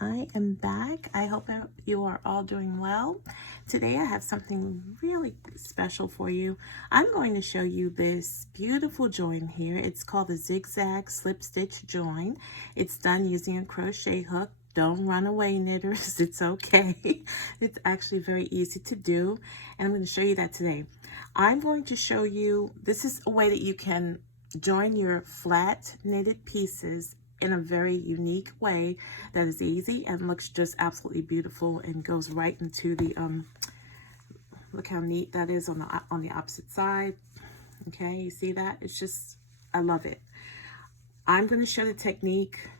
I am back. I hope you are all doing well. Today I have something really special for you. I'm going to show you this beautiful join here. It's called the Zig-Zag Slip Stitch Join. It's done using a crochet hook. Don't run away, knitters. It's okay. It's actually very easy to do. And I'm going to show you that today. I'm going to show you, this is a way that you can join your flat knitted pieces in a very unique way that is easy and looks just absolutely beautiful and goes right into the look how neat that is on the opposite side. Okay, you see that? It's just, I love it. I'm going to show the technique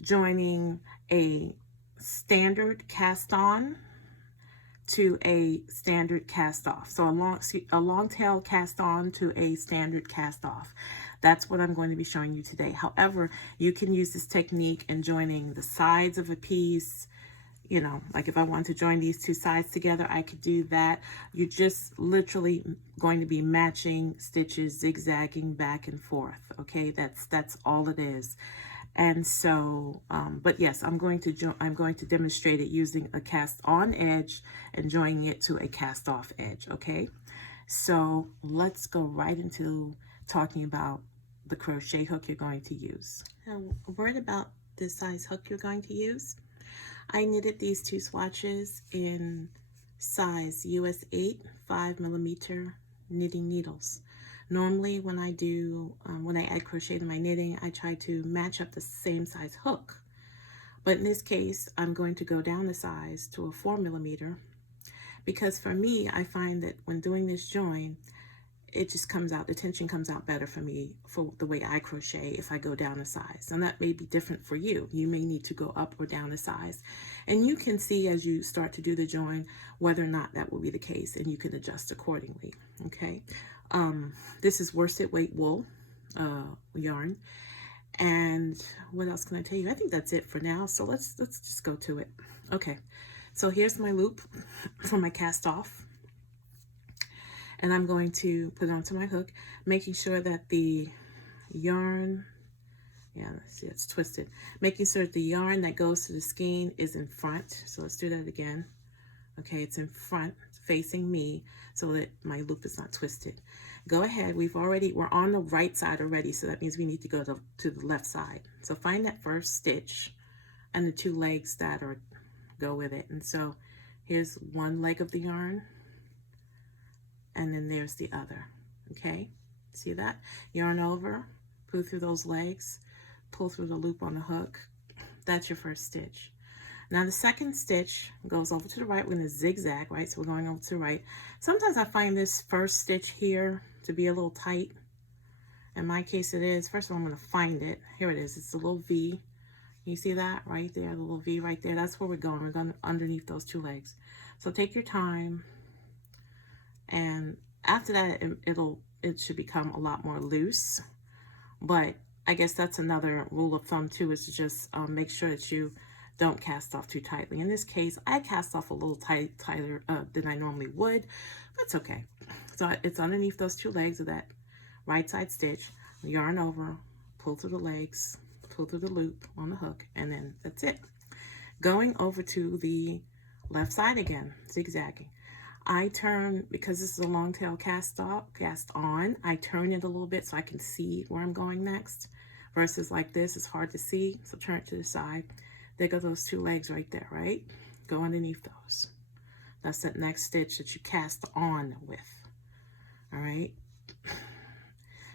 joining a standard cast on to a standard cast off. So a long tail cast on to a standard cast off. That's what I'm going to be showing you today. However, you can use this technique in joining the sides of a piece. You know, like if I want to join these two sides together, I could do that. You're just literally going to be matching stitches, zigzagging back and forth. Okay, that's all it is. And so, but yes, I'm going to demonstrate it using a cast on edge and joining it to a cast off edge. Okay, so let's go right into talking about the crochet hook you're going to use. Now, a word about the size hook you're going to use. I knitted these two swatches in size US 8 5mm knitting needles. Normally when I do, when I add crochet to my knitting, I try to match up the same size hook. But in this case, I'm going to go down the size to a 4mm because for me, I find that when doing this join, it just comes out, the tension comes out better for me for the way I crochet if I go down a size. And that may be different for you. You may need to go up or down a size. And you can see as you start to do the join whether or not that will be the case, and you can adjust accordingly, okay? This is worsted weight wool yarn. And what else can I tell you? I think that's it for now. So let's just go to it. Okay, so here's my loop for my cast off. And I'm going to put it onto my hook, making sure that the yarn, yeah, let's see, it's twisted. Making sure that the yarn that goes to the skein is in front. So let's do that again. Okay, it's in front, facing me, so that my loop is not twisted. Go ahead, we're on the right side already, so that means we need to go to the left side. So find that first stitch and the two legs that go with it. And so here's one leg of the yarn, and then there's the other. Okay, see that? Yarn over, pull through those legs, pull through the loop on the hook. That's your first stitch. Now the second stitch goes over to the right. We're going to zigzag, right? So we're going over to the right. Sometimes I find this first stitch here to be a little tight. In my case it is. First of all, I'm going to find it. Here it is. It's a little V. You see that right there? The little V right there. That's where we're going. We're going underneath those two legs. So take your time. And after that, it should become a lot more loose. But I guess that's another rule of thumb too, is to just make sure that you don't cast off too tightly. In this case, I cast off a little tighter than I normally would, but it's okay. So it's underneath those two legs of that right side stitch, yarn over, pull through the legs, pull through the loop on the hook, and then that's it. Going over to the left side again, zigzagging. I turn, because this is a long tail cast on, I turn it a little bit so I can see where I'm going next. Versus like this, it's hard to see, so turn it to the side. There go those two legs right there, right? Go underneath those. That's that next stitch that you cast on with. All right.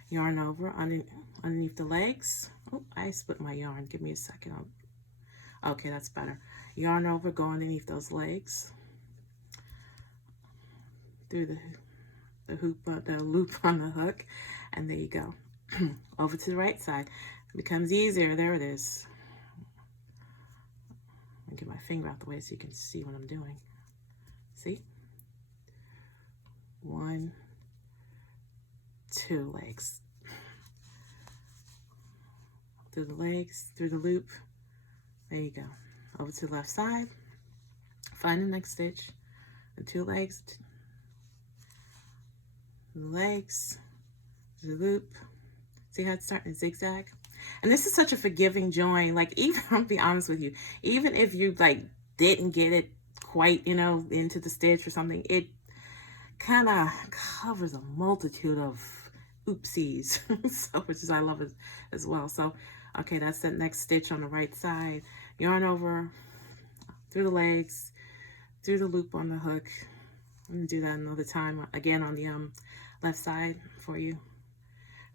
Yarn over underneath the legs. Oh, I split my yarn. Give me a second. Okay, that's better. Yarn over, go underneath those legs. Through the loop on the hook, and there you go. Over to the right side. It becomes easier. There it is. I'll get my finger out the way so you can see what I'm doing. See? 1, 2 legs. Through the legs, through the loop. There you go. Over to the left side. Find the next stitch. The 2 legs. The legs. The loop. See how it's starting to zigzag? And this is such a forgiving join. Like, even, I'll be honest with you, even if you like didn't get it quite, you know, into the stitch or something, it kind of covers a multitude of oopsies. So, which is, I love it as well. So, okay, that's that next stitch on the right side. Yarn over, through the legs, through the loop on the hook. I'm gonna do that another time, again on the left side for you.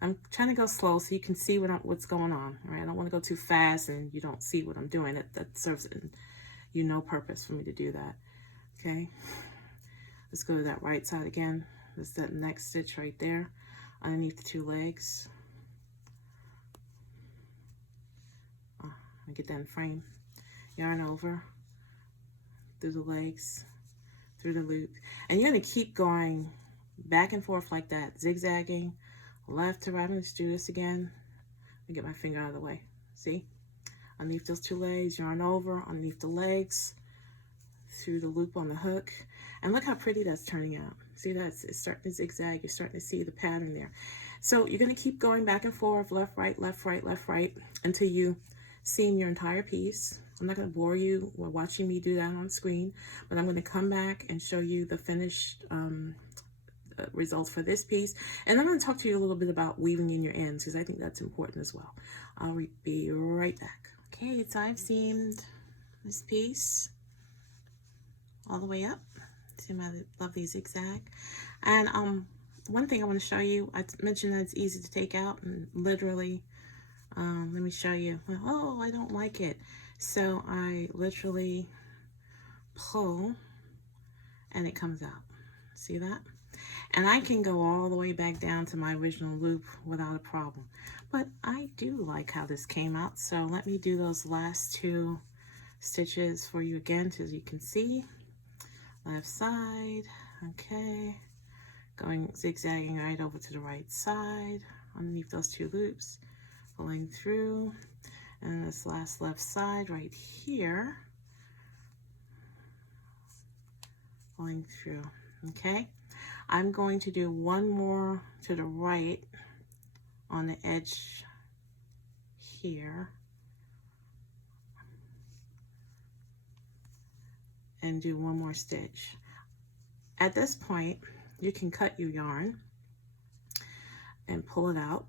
I'm trying to go slow so you can see what's going on, right? I don't want to go too fast and you don't see what I'm doing. That serves you no purpose for me to do that, okay? Let's go to that right side again. That's that next stitch right there underneath the two legs. Oh, I get that in frame. Yarn over, through the legs, through the loop. And you're going to keep going back and forth like that, zigzagging left to right. Let's do this again. Let me get my finger out of the way. See? Underneath those two legs, yarn over, underneath the legs, through the loop on the hook. And look how pretty that's turning out. See, it's starting to zigzag. You're starting to see the pattern there. So you're going to keep going back and forth, left, right, left, right, left, right, until you seam your entire piece. I'm not going to bore you while watching me do that on screen, but I'm going to come back and show you the finished results for this piece. And I'm going to talk to you a little bit about weaving in your ends, because I think that's important as well. I'll be right back. Okay, so I've seamed this piece all the way up to my lovely zigzag. And one thing I want to show you, I mentioned that it's easy to take out, and literally, let me show you. Oh, I don't like it. So I literally pull and it comes out. See that? And I can go all the way back down to my original loop without a problem. But I do like how this came out. So let me do those last two stitches for you again, so you can see. Left side, okay. Going zigzagging right over to the right side, underneath those two loops, pulling through. And this last left side right here, pulling through, okay? I'm going to do one more to the right on the edge here, and do one more stitch. At this point, you can cut your yarn and pull it out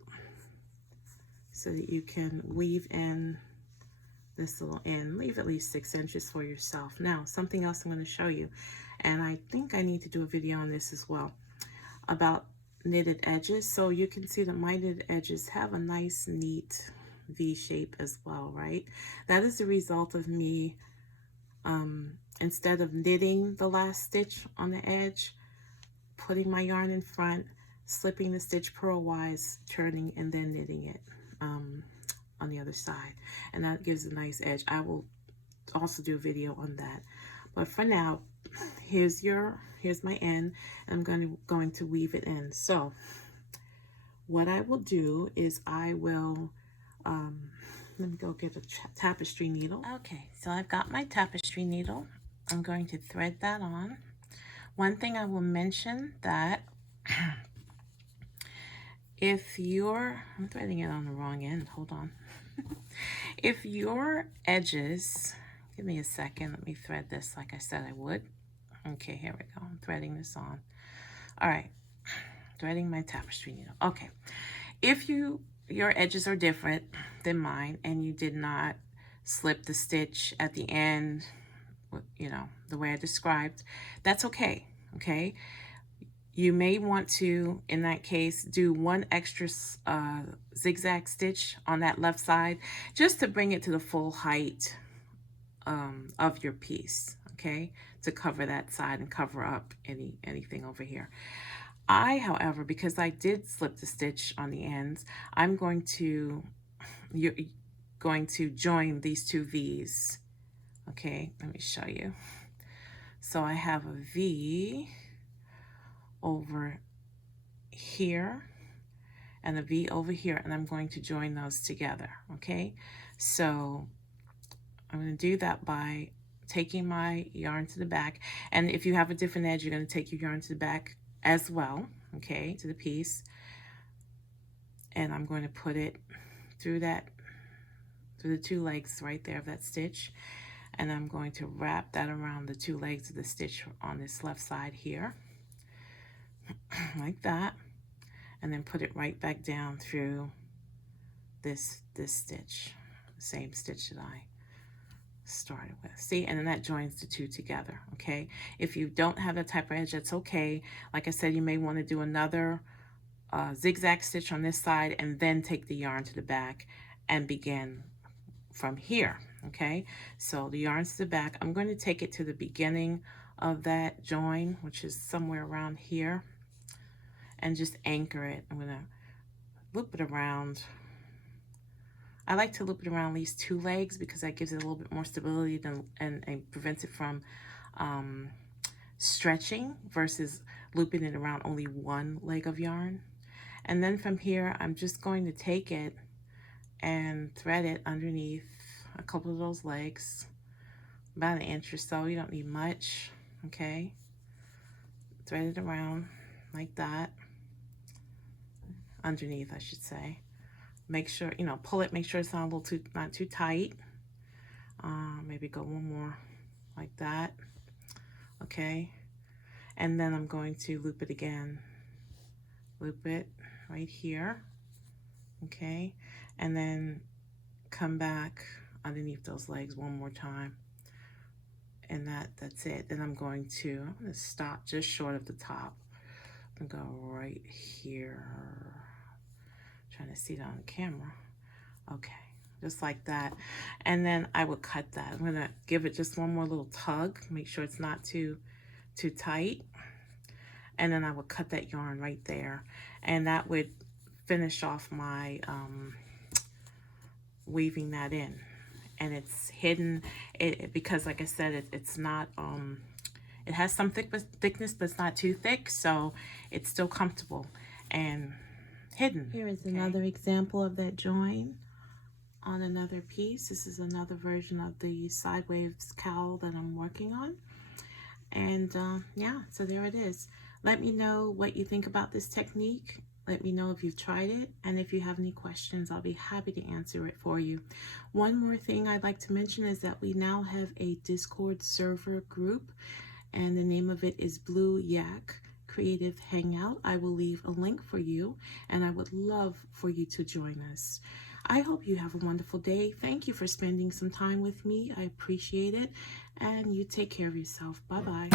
so that you can weave in this little end. Leave at least 6 inches for yourself. Now, something else I'm going to show you, and I think I need to do a video on this as well, about knitted edges. So you can see that my knitted edges have a nice, neat V shape as well, right? That is the result of me, instead of knitting the last stitch on the edge, putting my yarn in front, slipping the stitch purlwise, turning, and then knitting it on the other side, and that gives a nice edge. I will also do a video on that, but for now, here's my end, and I'm going to weave it in. So what I will do is I will let me go get a tapestry needle. Okay, so I've got my tapestry needle. I'm going to thread that on. One thing I will mention, that if I'm threading it on the wrong end, hold on. If your edges, give me a second, let me thread this like I said I would. Okay, here we go, I'm threading this on. All right, threading my tapestry needle. Okay, if your edges are different than mine and you did not slip the stitch at the end, you know, the way I described, that's okay, okay? You may want to, in that case, do one extra zigzag stitch on that left side, just to bring it to the full height of your piece, okay? To cover that side and cover up anything over here. However, because I did slip the stitch on the ends, you're going to join these two V's, okay? Let me show you. So I have a V over here and a V over here, and I'm going to join those together, okay? So I'm going to do that by taking my yarn to the back, and if you have a different edge, you're going to take your yarn to the back as well, okay, to the piece, and I'm going to put it through the two legs right there of that stitch, and I'm going to wrap that around the two legs of the stitch on this left side here, like that, and then put it right back down through this stitch, same stitch that I started with. See, and then that joins the two together. Okay, if you don't have that type of edge, that's okay. Like I said, you may want to do another zigzag stitch on this side and then take the yarn to the back and begin from here. Okay, so the yarn's to the back. I'm going to take it to the beginning of that join, which is somewhere around here, and just anchor it. I'm going to loop it around. I like to loop it around at least two legs because that gives it a little bit more stability and prevents it from stretching versus looping it around only one leg of yarn. And then from here, I'm just going to take it and thread it underneath a couple of those legs, about an inch or so. You don't need much, okay? Thread it around like that, underneath, I should say. Make sure, you know, pull it, make sure it's not not too tight. Maybe go one more like that, okay? And then I'm going to loop it again. Loop it right here, okay? And then come back underneath those legs one more time. And that's it. Then I'm going to stop just short of the top and go right here. Trying to see it on the camera. Okay, just like that. And then I would cut that. I'm gonna give it just one more little tug, make sure it's not too tight. And then I would cut that yarn right there. And that would finish off my weaving that in. And it's hidden, because like I said, it's not, it has some thickness, but it's not too thick, so it's still comfortable and hidden. Here is another example of that join on another piece. This is another version of the sideways cowl that I'm working on. And yeah, so there it is. Let me know what you think about this technique. Let me know if you've tried it, and if you have any questions, I'll be happy to answer it for you. One more thing I'd like to mention is that we now have a Discord server group, and the name of it is Blue Yak Creative Hangout. I will leave a link for you, and I would love for you to join us. I hope you have a wonderful day. Thank you for spending some time with me. I appreciate it, and you take care of yourself. Bye-bye.